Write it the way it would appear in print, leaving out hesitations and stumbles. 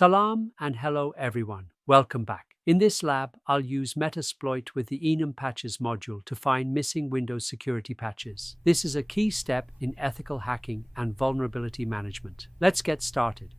Salam and hello everyone. Welcome back. In this lab, I'll use Metasploit with the enum patches module to find missing Windows security patches. This is a key step in ethical hacking and vulnerability management. Let's get started.